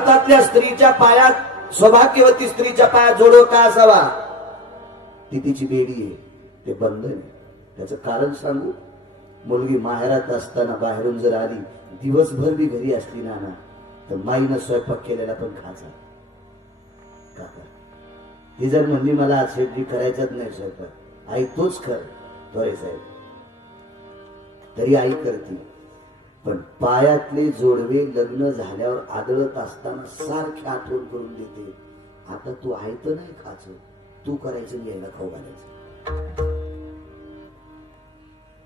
भारतातल्या स्त्रीच्या पायात, सौभाग्यवती स्त्रीच्या पायात जोडो का असावा? ती तिची बेडी आहे, ते बंधन आहे. त्याचं कारण सांगू? मुलगी माहेरात असताना बाहेरून जर आली, दिवसभर बी घरी असली ना तर माईनं स्वयंपाक केलेला पण खायचा. का कर? ती जर म्हणली मला आज शेती करायचाच नाही स्वयंपाक, आई तोच कर तोरे साहेब, तरी आई करते. पण पायातले जोडवे लग्न झाल्यावर आदळत असताना सारखी आठवण करून देते, आता तू आई तर नाही खायचं, तू करायचं, यायला खाऊ घालायचं.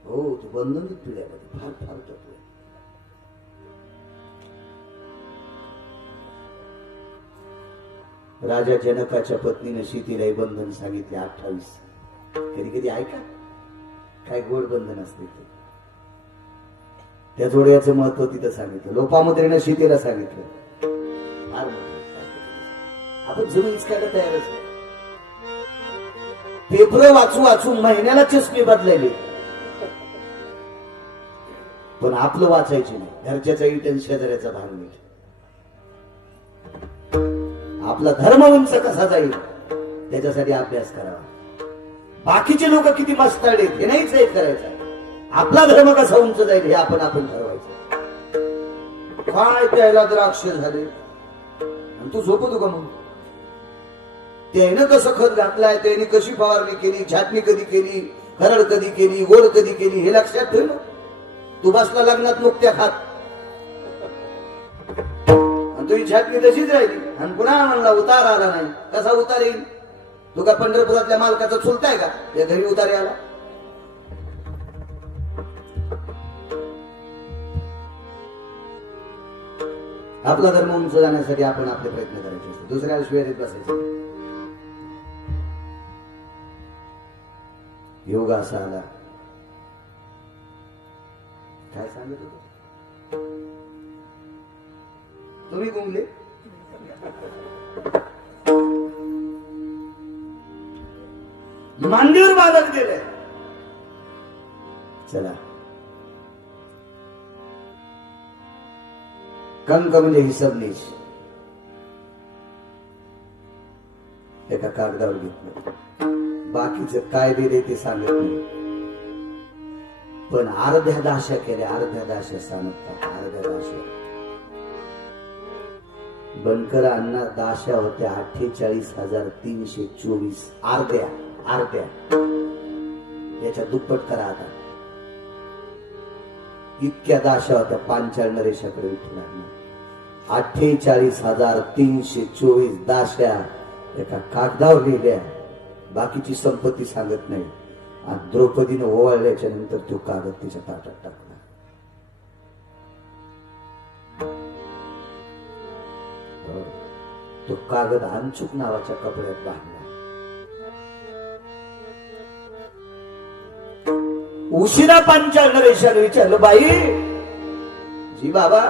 हो, तू बंधनित पिढ्यामध्ये फार फार तत्व आहे. राजा जनकाच्या पत्नीने शीतीला बंधन सांगितले 28. कधी कधी ऐका काय गोड बंधन असते ते. त्या जोड्याचं महत्व तिथं सांगितलं. लोपामुद्रेनं शीतीला सांगितलं. फार आपण जमीन इचकायला तयारच नाही. पेपर वाचू वाचून महिन्याला चष्मे बदलायले, पण आपलं वाचायचे नाही. घरच्याचा इटन शेजाऱ्याचा भाग नाही. आपला धर्म उंच कसा जाईल त्याच्यासाठी अभ्यास करावा. बाकीचे लोक किती मस्ताडे हे नाहीच हे करायचं. आपला धर्म कसा उंच जाईल हे आपण ठरवायचं. काय प्यायला द्राक्ष झाले आणि तू झोपतो का? मग त्यानं कसं खत घातलाय, त्याने कशी फवारणी केली, छाटणी कधी केली, खरड कधी केली, गोड कधी केली, हे लक्षात ठेव ना. तू बसला लग्नात नुकत्या खात आणि तुझी छाटणी तशीच राहिली आणि पुन्हा म्हणला उतार आला नाही. कसा उतार येईल? तू का पंढरपुरातल्या मालकाचा चुलताय का या घरी उतार आला? आपला धर्म उंच जाण्यासाठी आपण आपले प्रयत्न करायचे असते. दुसऱ्याला शिव्या देत बसायचं. योग असा आला. काय सांगत होतो तुम्ही? गुंगले मांडीवर बालक दिले. चला, कंक म्हणजे हिशोबनीच एका कागदावर घेतलं. बाकीचं काय दिले ते सांगत नाही, पण अर्ध्या दाशा केल्या. अर्ध्या दाशा सांगतात. अर्ध्या दाशा बनकर अण्णा दाशा होत्या 48,324. अर्ध्या याच्या दुप्पट करा आता. इतक्या दाशा होत्या. 45 नरेशाकडे विठ्ठल. 48,324 दाशा एका कागदावर लिहिल्या. बाकीची संपत्ती सांगत नाही. आणि द्रौपदीने ओवाळल्याच्या नंतर तो कागद तिच्या ताटात टाकला. तो कागद अंचुक नावाच्या कपड्यात बांधला. उशिरा 45 नरेशाने विचारलं, बाई जी बाबा,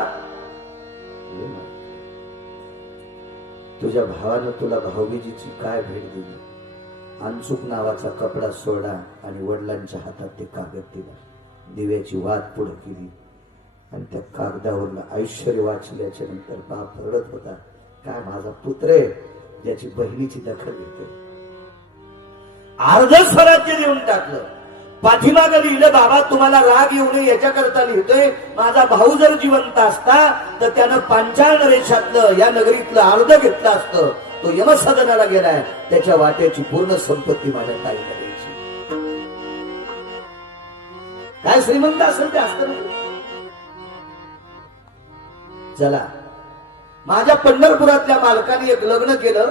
तुझ्या भावानं तुला भाऊबीजीची काय भेट दिली? अंचुक नावाचा कपडा सोडा आणि वडिलांच्या हातात ते कागद दिला. दिव्याची वात पुढे केली आणि त्या कागदावरनं ऐश्वर्य वाचल्याच्या नंतर बाप रडत होता. काय माझा पुत्र आहे ज्याची बहिणीची दखल घेते. अर्ध स्वराज्य देऊन टाकलं. पाठीमागं लिहिलं, बाबा तुम्हाला राग येऊ नये याच्याकरता लिहितोय. माझा भाऊ जर जिवंत असता तर त्यानं 45 नरेशातलं या नगरीतलं अर्ध घेतलं असतं. तो यमसदनाला गेलाय. त्याच्या वाट्याची पूर्ण संपत्ती माझ्या ताईला द्यायची. काय श्रीमंत असेल ते असतं नाही. चला, माझ्या पंढरपुरातल्या मालकाने एक लग्न केलं.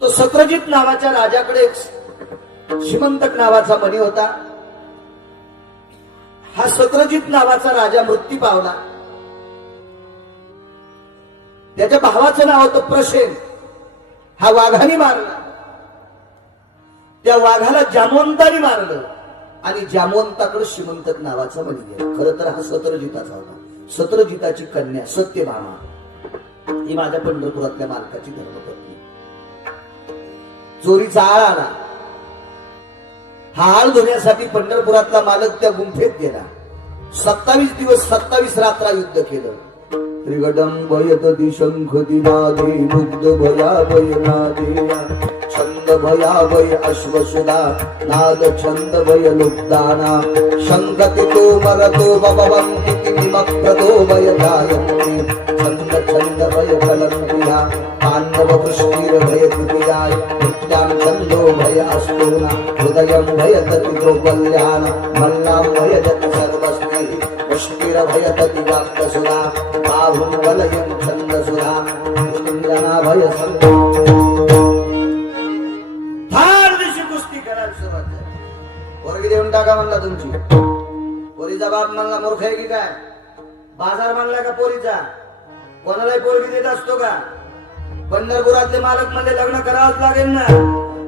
तो सत्रजित नावाच्या राजाकडे एक श्रीमंतक नावाचा मणी होता. हा सत्रजित नावाचा राजा मृत्यू पावला. त्याच्या भावाचं नाव होतं प्रसेन. हा वाघाने मारला. त्या वाघाला जामवंताने मारलं आणि जामवंताकडे श्रीमंतक नावाचा मणी गेला. खरं तर हा सत्रजिताचा होता. सत्रजिताची कन्या सत्यभामा ही माझ्या पंढरपुरातल्या मालकाची धर्मपत्नी. चोरीचा आळ आला. हा आळ धुण्यासाठी पंढरपुरातला मालक त्या गुंफेत गेला. 27 दिवस 27 रात्र युद्ध केलं. त्रिगडं भयतति शंख दिनादे मुग्ध भया भय नादेया छंद भया भय अश्वसुधा नाद छंद भय लुब्धाना शंकति तो मरतो भवन्ति निमप्रदो भय गायन्ति छंद छंद भय कलंत्रिया पांडव वृष्टिर भय तृतीयाय नित्यां छंदो भय अस्तूना हृदयं भयतति द्रौपल्यान मल्लां भयतति सर्वस्मै वृष्टिर भयतति वाक्यसुधा बाहुं वलयं छंदसुधा कुंजना भय संग फार दिवशी कुस्ती करायला सुरुवात झाली. पोरगी देऊन टाका म्हणला तुमची. पोरीचा बाप म्हणला मूर्ख आहे की काय? बाजार म्हणला का पोरीचा? कोणालाही पोरगी देत असतो का? पंढरपुरातले मालक म्हणले लग्न करावंच लागेल ना.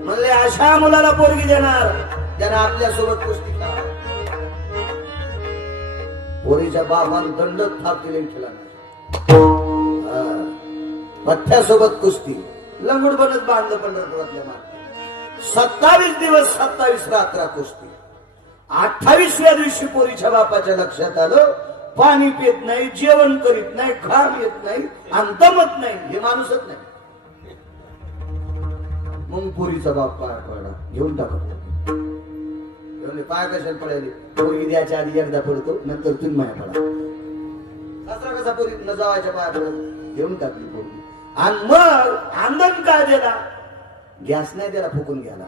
म्हणले अशा मुलाला पोरगी देणार ज्यानं आपल्या सोबत कुस्ती करावी. पोरीच्या बापान दंडच थाप दिले केला. पठ्ठ्यासोबत कुस्ती लंगूड बनत बांधलं पंढरपुरातल्या मालक. 27 दिवस 27 रात्र कुस्ती. 28व्या दिवशी पोरीच्या बापाच्या लक्षात आलं पाणी पित नाही, जेवण करीत नाही, घाम येत नाही, अंतमत नाही, हे माणूसच नाही. मग पोरीचा बाप पाय पडला, घेऊन टाकत पाय कशाला पडायले? पोरी द्यायच्या आधी एकदा पडतो, नंतर तुम्ही माया पडा. सासरा कसा पोरी न जावायच्या पाया पडत, घेऊन टाकली पोरी. आणि मग आंदोलन काय दिला? गॅस नाही त्याला फुकून घ्यायला.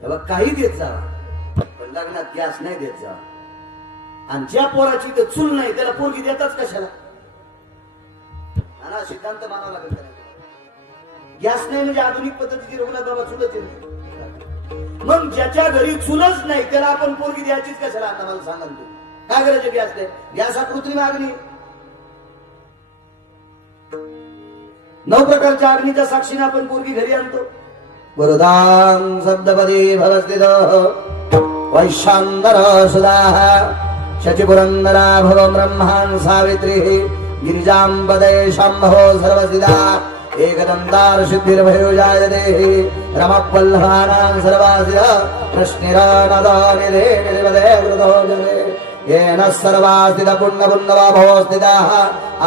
तेव्हा काही देत जा, पण लग्नात गॅस नाही देत जा. आणि ज्या पोराची तर चूल नाही त्याला पोरगी देताच कशाला? हा सिद्धांत मानावा लागेल. गॅस नाही म्हणजे आधुनिक पद्धतीची रघुनाथ बाबा चुलत येईल. मग ज्याच्या घरी चुलच नाही त्याला आपण पोरगी द्यायचीच कशाला? आता मला सांगा तू काय करायचं? गॅस नाही. गॅस हा कृत्रिम अग्नी. 9 प्रकारच्या अग्नीच्या साक्षीने आपण पोरगी घरी आणतो. वरदान शब्दपदी भवस्थित वैशांतर सुदाः शचिपुरंदरा भव ब्रह्मान् सावित्री गिरिजांबदे शंभो सर्वसिदा एकदंतार सिद्धिर्भयो जायते रमपल्लवानां सर्वासिदा कृष्णिरानदानिधे निरवदे वृतो जने येन सर्वास्थित पुण्य पुण्यवा भवस्थिताः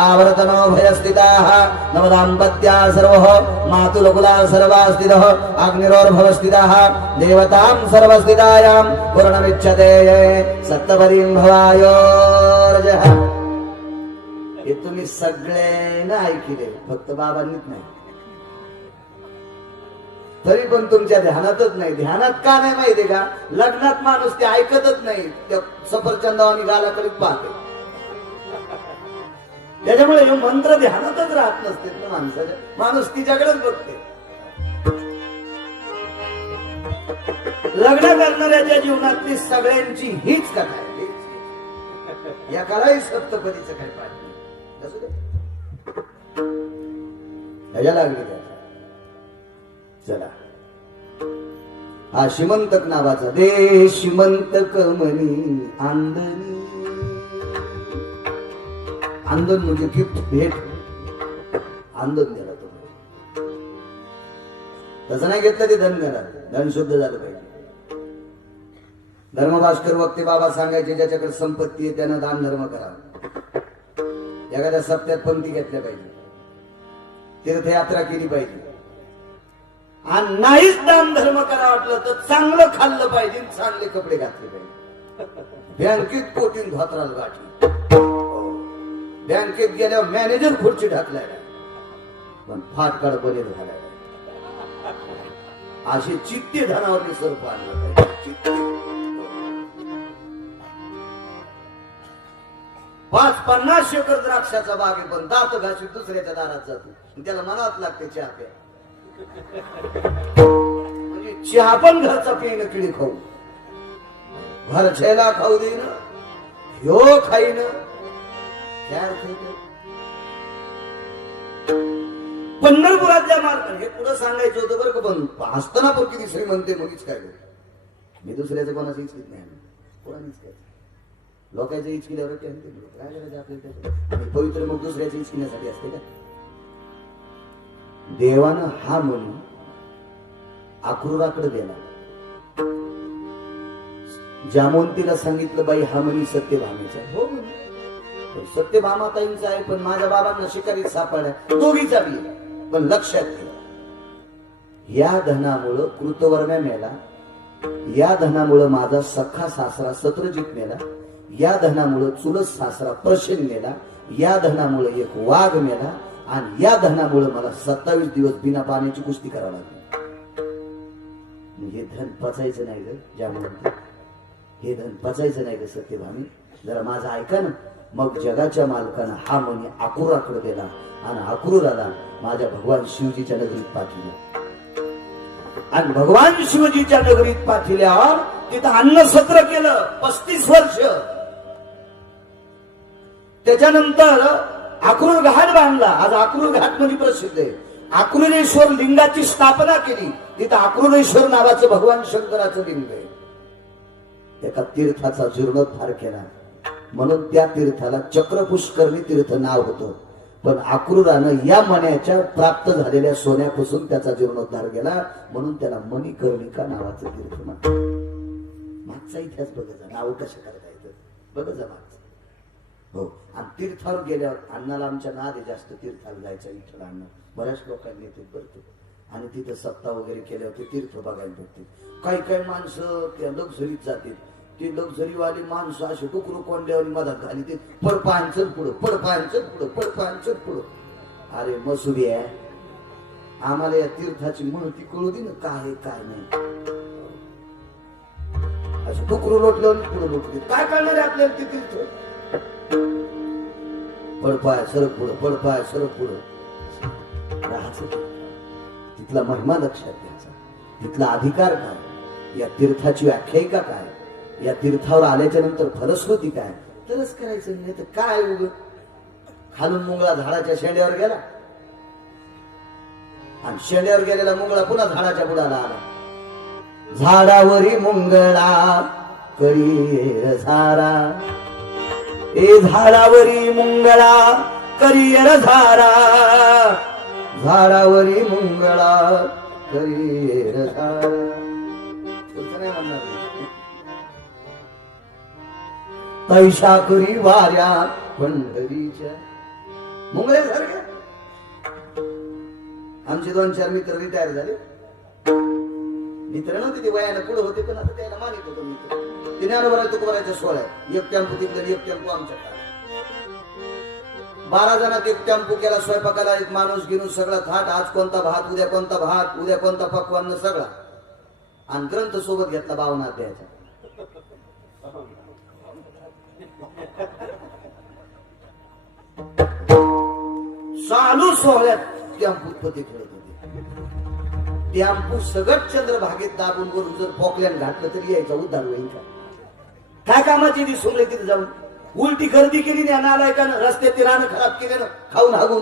आवर्तनो भयस्थिताः नवदाम्पत्या सर्वः मातुलकुला सर्वास्थितः अग्निरोर्भवस्थिताः देवतां सर्वस्थितायां पूर्णमिच्छते सप्तपदीं भवायोर्जः. हे तुम्ही सगळ्यांना ऐकले, फक्त बाबांनीच नाही. तरी पण तुमच्या ध्यानातच नाही. ध्यानात का नाही माहितीये का? लग्नात माणूस ते ऐकतच नाही, त्या सफरचंदावानी गालाकडे पाहते. त्याच्यामुळे हे मंत्र ध्यानातच राहत नसते ना माणसाच्या. माणूस तिच्याकडेच बघते. लग्न करणाऱ्याच्या जीवनातली सगळ्यांची हीच कथा आहे. या कलाही सप्तपदीचं काय पाहिजे ह्याच्या लागली. चला हा शिमंतक नावाचा दे शिमंतक मनी आंदनी. आंदन म्हणजे गिफ्ट, भेट. आंदन दिला तो. तसं नाही घेतलं ते धन घरा. धन शुद्ध झालं पाहिजे. धर्मभास्कर वक्ते बाबा सांगायचे ज्याच्याकडे संपत्ती आहे त्यानं दान धर्म करावा. एखाद्या सप्त्यात पंक्ती घेतल्या पाहिजे, तीर्थयात्रा केली पाहिजे. आणि नाहीच दान धर्म करा वाटलं तर चांगलं खाल्लं पाहिजे, चांगले कपडे घातले पाहिजे. बँकेत कोटीन धोत्राला गाठी. बँकेत गेल्यावर मॅनेजर खुर्ची ढकलाय पण फाटकाळ बने घालायला. असे चित्ते धनावर सर्प आणलं पाहिजे. 5-50 एकर द्राक्षाचा बाग आहे पण दात घाशी दुसऱ्याच्या दारात जातो. त्याला मनात लागते चहा प्या. म्हणजे चहा पण घरचा पेन किडी खाऊ, घरच्याला खाऊ देईन, ह्यो खाईन. पंढरपुरातल्या मार्ग हे पुढे सांगायचं होतं बरं का. पण असताना पण किती श्रीमंत मुलीच काय मी दुसऱ्याचं कोणाचं इच्छित नाही. कोणानीच काय लोकांच्या इचकिल्यावर काय करायचं आपल्याला? पवित्र मग दुसऱ्याच्या इचकिण्यासाठी असते का? देवानं हा म्हणून अक्रूराकडे दिला. जामवंतीला सांगितलं, बाई हा म्हणी सत्यभामेचा आहे. हो म्हणे. सत्यभामाताईंचा आहे, पण माझ्या बाबांना शिकारीत सापडल्या, दोघीचा बी. पण लक्षात घे, या धनामुळं कृतवर्म्या मेला, या धनामुळं माझा सखा सासरा सत्रजित मेला, या धनामुळं चुलत सासरा प्रसेन मेला, या धनामुळं एक वाघ मेला, आणि या धनामुळं मला 27 दिवस बिना पाण्याची कुस्ती करावी लागली. हे धन पचायचं नाही ग जामवंती, हे धन पचायचं नाही ग सत्यभामी, जरा माझं ऐका ना. मग जगाच्या मालकानं हा म्हणे अक्रूराकडे दिला, आणि अक्रूराला माझ्या भगवान शिवजीच्या नगरीत पाठवलं. आणि भगवान शिवजीच्या नगरीत पाठवल्यावर तिथं अन्न सत्र केलं 35 वर्ष. त्याच्यानंतर अक्रूर घाट बांधला. आज अक्रूर घाट म्हणजे प्रसिद्ध आहे. अक्रूरेश्वर लिंगाची स्थापना केली. तिथं अक्रूरेश्वर नावाचं भगवान शंकराचं लिंग आहे. एका तीर्थाचा जीर्णोद्धार केला, म्हणून त्या तीर्थाला चक्रपुष्करणी तीर्थ नाव होतं. पण अक्रूरानं या मण्याच्या प्राप्त झालेल्या सोन्यापासून त्याचा जीर्णोद्धार केला, म्हणून त्याला मणिकर्णिका नावाचं तीर्थ म्हणतात. मागचा इतिहास बघायचा, नाव कसं करता येतं बघायचा मागचा. हो. आणि तीर्थावर गेल्यावर अण्णाला आमच्या नाद जास्त तीर्थाला जायचं. विठ्ठल अण्णा बऱ्याच लोकांनी येते बरं, आणि तिथं सप्ताह वगैरे केल्यावर ते तीर्थ बघायला बघते. काही काही माणसं त्या लक्झरीत जातील. ती लक्झरीवाली माणसं अशी डुकरू कोंड्यावर मधात घाली ते पडपांचल पुढं, पडपांचल पुढं, पडपांचल पुढं. अरे मसुरी आहे, आम्हाला या तीर्थाची महती कळू दे ना, काय आहे काय नाही. असं डुकरू लोटल्यावर पुढं लोटते, काय करणार आहे आपल्याला ते तीर्थ. पडपाय सरक पुढं, पडपाय सरक पुढं राहायचं. तिथला महिमा लक्षात घ्यायचा, तिथला अधिकार काय, या तीर्थाची व्याख्यायिका काय, या तीर्थावर आल्याच्या नंतर फलश्रुती काय, तरच करायचं. नाही तर काय उग खालून मुंगळा झाडाच्या शेंड्यावर गेला, आणि शेंड्यावर गेलेला मुंगळा पुन्हा झाडाच्या बुडाला आला. झाडावरी मुंगळा कळीर झारा, ए झाडावरी मुंगळा करियर झारा, झाडावरी मुंगळा करियर झारा. नाही म्हणणार तैशा करी वाऱ्या पंढरीच्या मुंगळे सारख्या. आमचे 2-4 मित्र रिटायर झाले. मित्र नव्हते ते, वयाला पुढे होते, पण आता त्याला मानित होतो मित्र. ते ज्ञानोबा तुकोबाराच्या 16 आहे. एक टेम्पो तिकडे, एक टेम्पो आमच्या 12 जणात एक टेम्पो केला. स्वयंपाकाला एक माणूस घेऊन सगळा थाट, आज कोणता भात, उद्या कोणता भात, उद्या कोणता पक्वान्न सगळा. आणि ग्रंथ सोबत घेतला 52 अध्यायाचा. चालू सोहळ्यात टेम्पू पती खेळत होते. टेम्पू सगळं चंद्रभागेत दाबून करून जर पोकल्यान घातलं तरी यायचा उद्धार होईल का? काय कामाची ती सोंगले तिथे जाऊन उलटी गर्दी केली नाही, नालायकानं रस्त्यात रानं खराब केल्यानं, खाऊन हागून.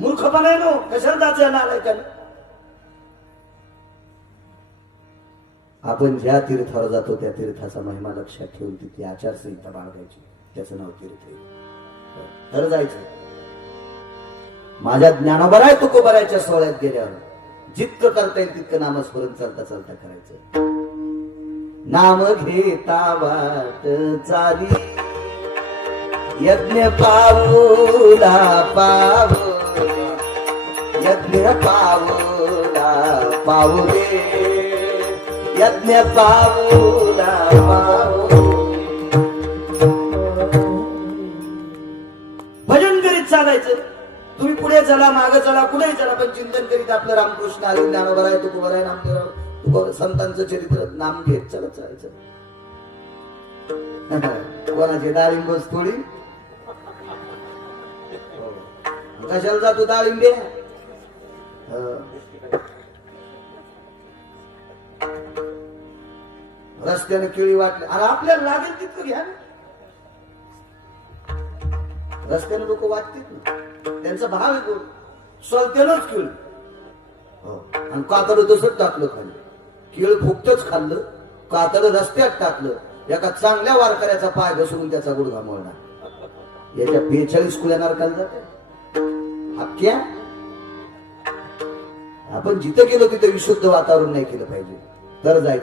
मूर्खपणा आहे नो, कशाला जायचं नालायकानं. आपण ज्या तीर्थावर जातो त्या तीर्थाचा महिमा लक्षात ठेवून तिथली आचारसंहिता बाळगायची. त्याचं नाव तीर्थ आहे. तर जायचं. माझ्या ज्ञानोबराय तुकोबारायच्या सोहळ्यात गेल्यावर जितकं करता येईल तितकं नामस्मरण चालता चालता करायचं. नाम घेता वाट चाली, यज्ञ पाऊला पाऊले, यज्ञ पाऊला पाऊले, यज्ञ पाऊला पाऊले. भजन करीत चालायचं. तुम्ही पुढे चला, मागे चला, कुठेही चला, पण चिंतन करीत आपलं रामकृष्ण हरी ज्ञानोबराय तुकोबाराय नामदेवराव संतांचं चरित्र नाम घेत चला चालायचं. कोणाची डाळिंबच थोडी, कशाला जातो डाळिंबे. रस्त्याने केळी वाटली, अरे आपल्याला लागेल तितकं घ्या. रस्त्याने लोक वाटतील ना, त्यांचा भाव आहे. सलत्यानच केळी आणि कातड तसंच टाकलं खाली. केळ फुकतच खाल्लं, कातड रस्त्यात टाकलं. एका चांगल्या वारकऱ्याचा पाय घसरून त्याचा गुडघा मोडणार. याच्या 42 कुल्या नरकाला जाते. अख्ख्या आपण जिथं गेलो तिथं विशुद्ध वातावरण नाही केलं पाहिजे तर जायचं.